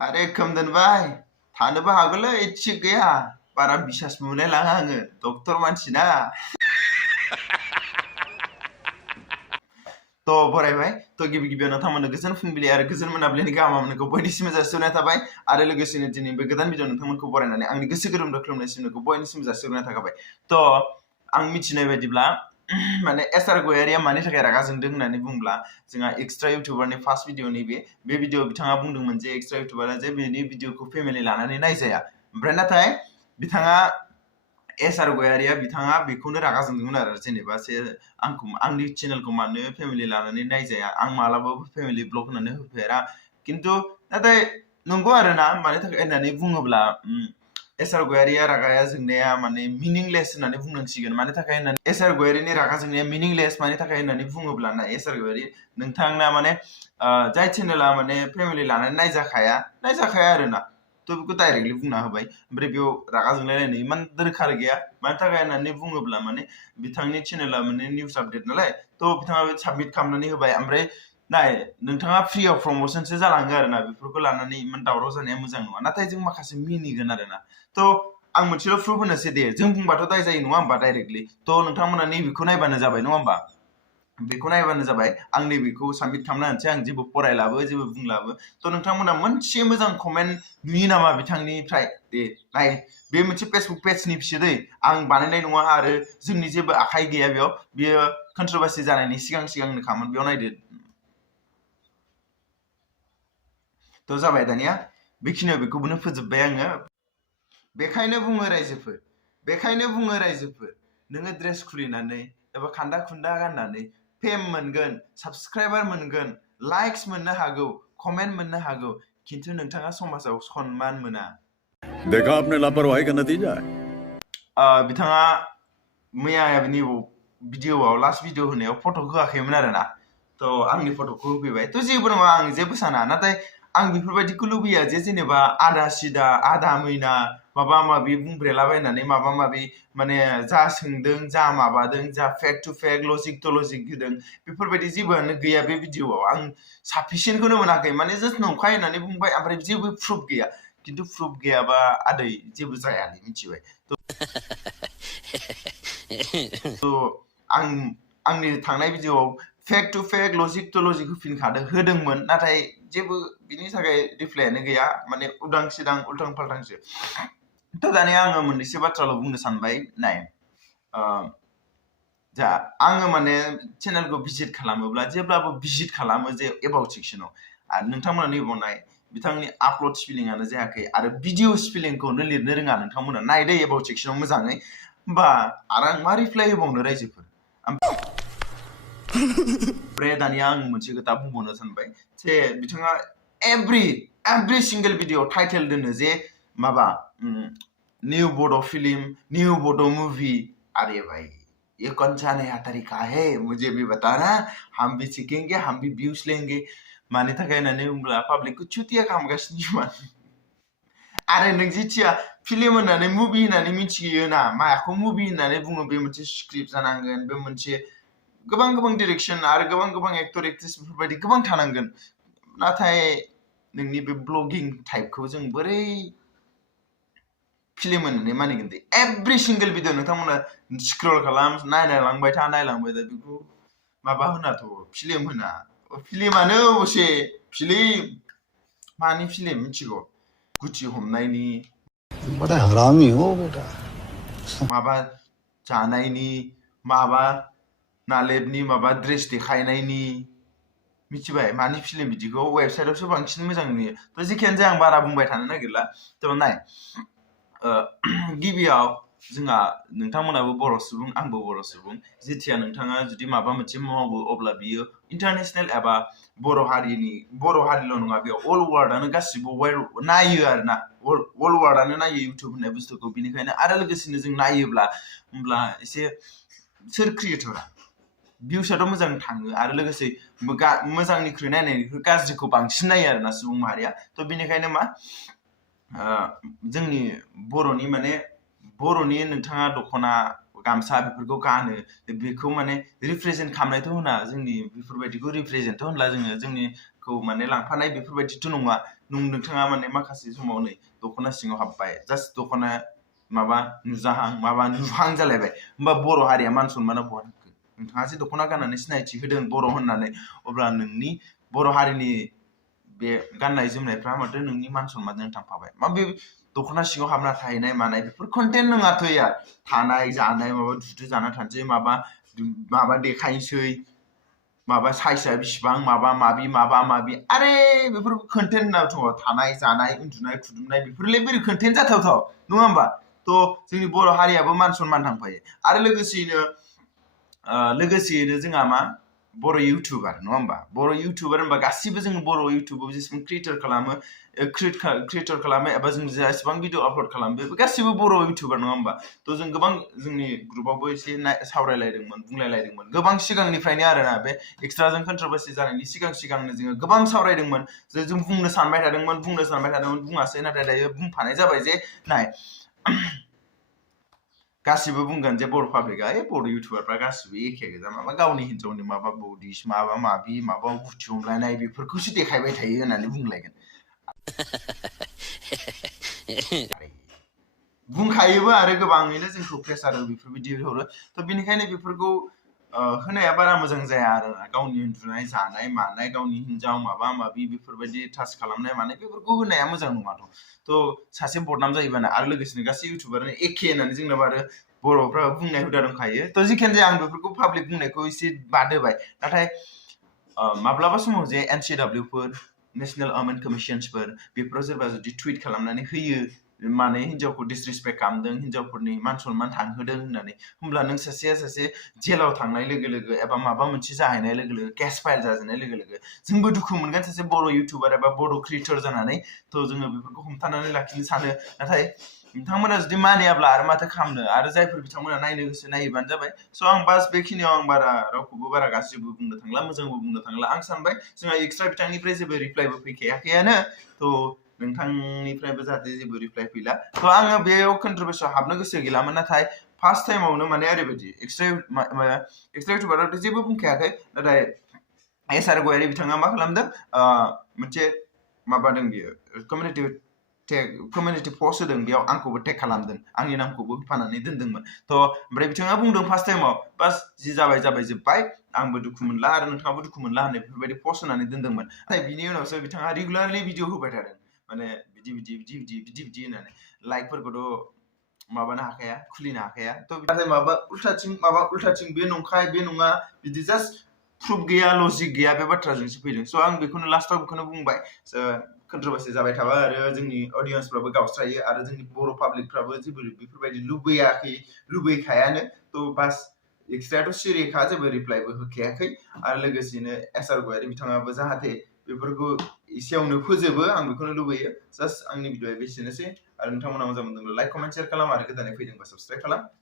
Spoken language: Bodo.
अरे खोमदोन भाई थानोबो हागौलै एसे गैया बारा बिसास मोनलाय लाङा आङो डक्टर मानसि ना तो बरायबाय तो गिबि गिबियावनो नोंथांमोननो गोजोन फुंबिलि आरो गोजोन मोनाबिलिनि गाहाम हामलायनायखौ बयनिसिम जासिहरनाय थाबाय आरो लोगोसेनो दिनै बे गोदान भिडिअ नोंथांमोनखौ बरायनानै आंनि गोसो गोरबोनिफ्राय खुलुमनाय सिमनायखौ बयनिसिम जासिहरनाय थाबाय तो आं मिथिनाय बायदिब्ला माने एसआर गयारिया मानि थाखाय रागा जोंदों होननानै बुंब्ला जोंहा एक्सट्रा इउटिउबारनि फार्स्ट भिडिअनि बे भिडिअ बिथाङा बुंदोंमोन जे एक्सट्रा इउटिउबारा जे बेनि भिडिअखौ फेमिलि लानानै नायजाया ओमफ्राय नाथाय बिथाङा एसआर गयारिया बिथाङा बेखौनो रागा जोंदोंमोन आरो जेनेबा आंनि चेनेलखौ मानो फेमिलि लानानै नायजाया आं मालाबाबो फेमिलि ब्लग होननानै होफेरा खिन्थु नाथाय नंगौ आरोना मानि थाखाय होननानै बुङोब्ला एसआर गयारिया रागाया जोंनाया माने मिनिंलेस होननानै बुंनांसिगोन मानि थाखाय होननानै एसआर गयारिनि रागा जोंनाया मिनिंलेस मानि थाखाय होननानै बुङोब्ला ना एसआर गयारि नोंथांना माने जाय चेनेला माने फेमिलि लानानै नायजाखाया आरोना तो बेखौ डाइरेक्टलि बुंना होबाय ओमफ्राय बेयाव रागा जोंलायलायनो इमान दरखार गैया मानि थाखाय होननानै बुङोब्ला माने बिथांनि चेनेला माने निउस आपडेट नालाय तो बिथाङा साबमिट खालामनानै होबाय ओमफ्राय नाय नोंथाङा फ्रि अफ प्रमोशनसो जालाङो आरोना बेफोरखौ लानानै इमान दावराव जानाया मोजां नङा नाथाय जों माखासे मिनिगोन आरोना तो आं मोनसेल' प्रुफ होनोसै दे जों बुंबाथ' दाय जायो नङा होमबा डाइरेक्टलि तो नोंथांमोना नैबेखौ नायबानो जाबाय नङा होमबा बेखौ नायबानो जाबाय आं नैबेखौ साबमिट खालामना होनोसै आं जेबो फरायलाबो जेबो बुंलाबो तो नोंथांमोना मोनसे मोजां कमेन्ट नुयो नामा बिथांनिफ्राय दे नाय बे मोनसे फेसबुक पेजनि फिसो दै आं बानायनाय नङा आरो जोंनि जेबो आखाइ गैया बेयो कन्ट्रोभार्सि जानायनि सिगांनो खामोन बेयाव नायदो तो जाबाय दानिया बेखिनियाव बेखौबोनो फोजोबबाय आङो बेखायनो बुङो रायजोफोर नोङो ड्रेस खुलिनानै एबा खान्दा खुन्दा गाननानै फेम मोनगोन साबस्क्राइबार मोनगोन लाइक्स मोननो हागौ कमेन्ट मोननो हागौ खिन्थु नोंथाङा समाजाव सन्मान मोना देखा आपने लापरवाही का नतीजा बिथाङा मैयानि भिडिअआव लास्ट भिडिअ होनायाव फट' होआखैमोन आरोना तो आंनि फट'खौ होफैबाय तो जेबो नङा आं जेबो साना नाथाय आं बेफोरबायदिखौ लुबैया जे जेनेबा आदा सिदा आदा मैना माबा माबि बुंब्रेलाबायनानै माबा माबि माने जा सोंदों जा माबादों जा फेक टु फेक लजिक टु लजिक होदों बेफोरबायदि जेबोआनो गैया बे भिडिअआव आं साफिसियेन्टखौनो मोनाखै माने जास्ट नंखाय होननानै बुंबाय ओमफ्राय जेबो प्रुफ गैया खिन्थु प्रुफ गैयाबा आदै जेबो जायालै मिथिबाय तो आंनि थांनाय भिडिअआव फेक टु फेक लजिक टु लजिक होदोंमोन नाथाय जेबो बिनि थाखाय रिप्लायानो गैया माने उदां सिदां उल्थां फाल्थांसो तो दानिया आङो मोननैसो बाथ्राल' बुंनो सानबाय नाय जा आङो माने चेनेलखौ भिजिट खालामोब्ला जेब्लाबो भिजिट खालामो जे एबाउट सेक्सनाव आरो नोंथांमोना नैबाव बिथांनि आपल'ड स्पेलिंआनो जायाखै आरो भिडिअ स्पेलिंखौनो लिरनो रोङा नोंथांमोना नायदो एबाउट सेक्सनाव मोजाङै होमबा आरो आं मा रिप्लाय होबावनो रायजोफोर ओमफ्राय दानिया आं मोनसे खोथा बुंबावनो सानबाय जे बिथाङा एभ्रि सिंगल भिडिअ टाइटेल दोनो जे माबा न्यू बड' फिल्म न्यू बड' मुभि अरे भाई ये कौन सा नया तरीका है मुझे भी बताना हम भी सीखेंगे हम भी व्यूज लेंगे मानि थाखाय होननानै बुंब्ला पाब्लिकखौ चुतिया खालामगासिनो आरो नों जिथिया फिल्म होननानै मुभि होननानै मिथियो ना माखौ मुभि होननानै बुङो बे मोनसे स्क्रिप्ट जानांगोन बे मोनसे गोबां डिरेक्सन आरो गोबां एक्टर एक्ट्रेस बेफोरबायदि गोबां थानांगोन नाथाय नोंनि बे ब्लगिं टाइपखौ जों बोरै फिल्म होननानै मानिगोन दे एभ्रि सिंगल भिडिअ नोंथांमोना स्क्रल खालाम नायलांबाय था बेखौ माबा होनाथ' फिल्म होना फिल्मानो अबसे फिल्म मानि फिल्म मिथिगौ गुचि हमनायनि बड़ा हरामी हो बेटा माबा जानायनि माबा नालेबनि माबा ड्रेस देखायनायनि मिथिबाय मानि फिल्म बिदिखौ वेबसाइटआवसो बांसिन मोजां नुयो तो जेखियानो जाया आं बारा बुंबाय थानो नागिरला तो नाय गिबियाव जोंहा नोंथांमोनाबो बर' सुबुं आंबो बर' सुबुं जेथिया नोंथाङा जुदि माबा मोनसे मावो अब्ला बियो इन्टारनेसनेल एबा बर' हारिल' नङा बेयाव अल वर्ल्डआनो गासिबो नायो आरोना अल वर्ल्डआनो नायो इउटुब होननाय बुस्थुखौ बिनिखायनो आरो लोगोसेनो जों नायोब्ला होमब्ला एसे सोर क्रिएटरा भिउसआथ' मोजां थाङो आरो लोगोसे मोजांनिख्रुइ नायनायनिख्रुइ गाज्रिखौ बांसिन नायो आरोना सुबुं माहारिया तो बिनिखायनो मा जोंनि बर'नि नोंथाङा दख'ना गामसा बेफोरखौ गानो बेखौ माने रिप्रेजेन्ट खालामनायथ' होना जोंनि बेफोरबायदिखौ रिप्रेजेन्ट होनला जोंनिखौ माने लांफानाय बेफोरबायदिथ' नङा नोंथाङा माने माखासे समाव नै दख'ना सिङाव हाबबाय जास्ट दख'ना माबा नुहां जालायबाय होमबा बर' हारिया मान सनमाना बहा थांखो नोंथाङा जे दख'ना गाननानै सिनायथि होदों बर' होननानै अब्ला नोंनि बर' हारिनि बे गाननाय जोमनायफ्रा माथो नोंनि मान सनमानजों थांफाबाय मा बे दख'ना सिङाव हाबना थाहैनाय मानाय बेफोर कन्टेन्ट नङाथ' यार थानाय जानाय माबा दुदु जाना थानोसै माबा देखायनोसै माबा साइजआ बिसिबां माबा माबि आरे बेफोर कन्टेन्ट होनना बुङो थानाय जानाय उन्दुनाय खुदुमनाय बेफोरलाय बोरै कन्टेन्ट जाथावथाव नङा होमबा थ' जोंनि बर' हारियाबो मान सनमान थांफायो आरो लोगोसेयैनो जोंहा मा बर' इउटुबार नङा होमबा बर' इउटुबार होनबा गासिबो जोङो बर' इउटुबाव जेसेबां क्रिएटर खालामो एबा जों जेसेबां भिडिअ आपलड खालामो बेबो गासिबो बर' इउटुबार नङा होमबा थ' जों गोबां जोंनि ग्रुपावबो एसे सावरायलायदोंमोन बुंलायलायदोंमोन गोबां सिगांनिफ्रायनो आरोना बे एक्सट्राजों कन्ट्रोभार्सि जानायनि सिगांनो जोङो गोबां सावरायदोंमोन जे जों बुंनो सानबाय थादोंमोन बुङासै नाथाय दायो बुंफानाय जाबाय जे नाय गासिबो बुंगोन जे बर' पाब्लिकआ बर' इउटुबारफ्रा गासिबो एखे गोजा माबा गावनि हिन्जावनि माबा बडिस माबा गुथि हमलायनाय बेफोरखौसो देखायबाय थायो होननानै बुंलायगोन बुंखायोबो आरो गोबाङैनो जोंखौ प्रेसार बेफोरबायदि हरो थ' बेनिखायनो बेफोरखौ होनाया बारा मोजां जाया आरो गावनि उन्दुनाय जानाय मानाय गावनि हिन्जाव माबि बेफोरबायदि टाच खालामनाय मानाय बेफोरखौ होनाया मोजां नङाथ' सासे बदनाम जायोबानो आरो लोगोसेनो गासै इउटुबारानो एखे होननानै जोंनाबो आरो बर'फ्रा बुंनाय हुदा दंखायो थ' जिखियानो जाया आं बेफोरखौ पाब्लिक बुंनायखौ एसे बाद होबाय नाथाय माब्लाबा समाव जे NCW फोर नेशनेल वुमेन कमिसन्सफोर बेफोराव सोरबा जुदि टुइट खालामनानै होयो माने हिन्जावखौ डिसरिसपेक्ट खालामदों हिन्जावफोरनि मान सनमान थांहोदों होननानै होमब्ला नों सासे जेलाव थांनाय लोगो एबा माबा मोनसे जाहैनाय लोगो केस फाइल जाजेननाय लोगो जोंबो दुखु मोनगोन सासे बर' इउटुबार एबा बर' क्रिएटर जानानै थ' जोङो बेफोरखौ हमथानानै लाखिनो सानो नाथाय बिथांमोना जुदि मानियाब्ला आरो माथो खालामनो आरो जायफोर बिथांमोना नायनो गोसो नायोबानो जाबाय स' आं बास बेखिनियाव आं रावखौबो बारा गाज्रिबो बुंनो थांला मोजांबो बुंनो थांला आं सानबाय जोंहा एक्सट्रा बिथांनिफ्राय जेबो रिप्लाइबो फैखायाखैयानो थ' नोंथांनिफ्रायबो जाहाथे जेबो रिप्लाइ फैला थ' आङो बेयाव कन्ट्रोभार्सियाव हाबनो गोसो गैलामोन नाथाय फार्स्ट टाइमावनो माने ओरैबायदि एक्सट्रा इउटुबाराथ' जेबो बुंखायाखै नाथाय SR गयारि बिथाङा मा खालामदों मोनसे माबादों बियो कमिउनिटि पस्ट होदों बेयाव आंखौबो टेग खालामदों आंनि नामखौबो होफानानै दोनदोंमोन थ' ओमफ्राय बिथाङा बुंदों फार्स्ट टाइमाव बास जि जाबाय जोब्बाय आंबो दुखु मोनला आरो नोंथाङाबो दुखु मोनला होननाय बेफोरबायदि पस्ट होनानै दोनदोंमोन नाथाय बिनि उनावसो बिथाङा रेगुलारलि भिडिअ होबाय थादों माने बिदि होननानै लाइकफोरखौथ' माबानो हाखाया खुलिनो हाखाया थ' नाथाय माबा उल्थाथिं बे नंखाय बे नङा बिदि जास्ट प्रुफ गैया लजिक गैया बे बाथ्राजोंसो फैदों स' आं लास्टाव बेखौनो बुंबाय कन्ट्रोभार्सि जाबाय थाबा आरो जोंनि अडियन्सफ्राबो गावस्रायो आरो जोंनि बर' पाब्लिकफ्राबो जेबो बेफोरबायदि लुबैखायानो थ' बास एक्सट्रायाथ' सिरिखा जेबो रिप्लाइबो होखायाखै आरो लोगोसेनो SR गयारि बिथाङाबो जाहाथे बेफोरखौ एसेयावनो फोजोबो आं बेखौनो लुबैयो जास्ट आंनि भिडिअआ बेसेनोसै आरो नोंथांमोना मोजां मोनदोंब्ला लाइक कमेन्ट शेयार खालाम आरो गोदानै फैदोंबा साबस्क्राइब खालाम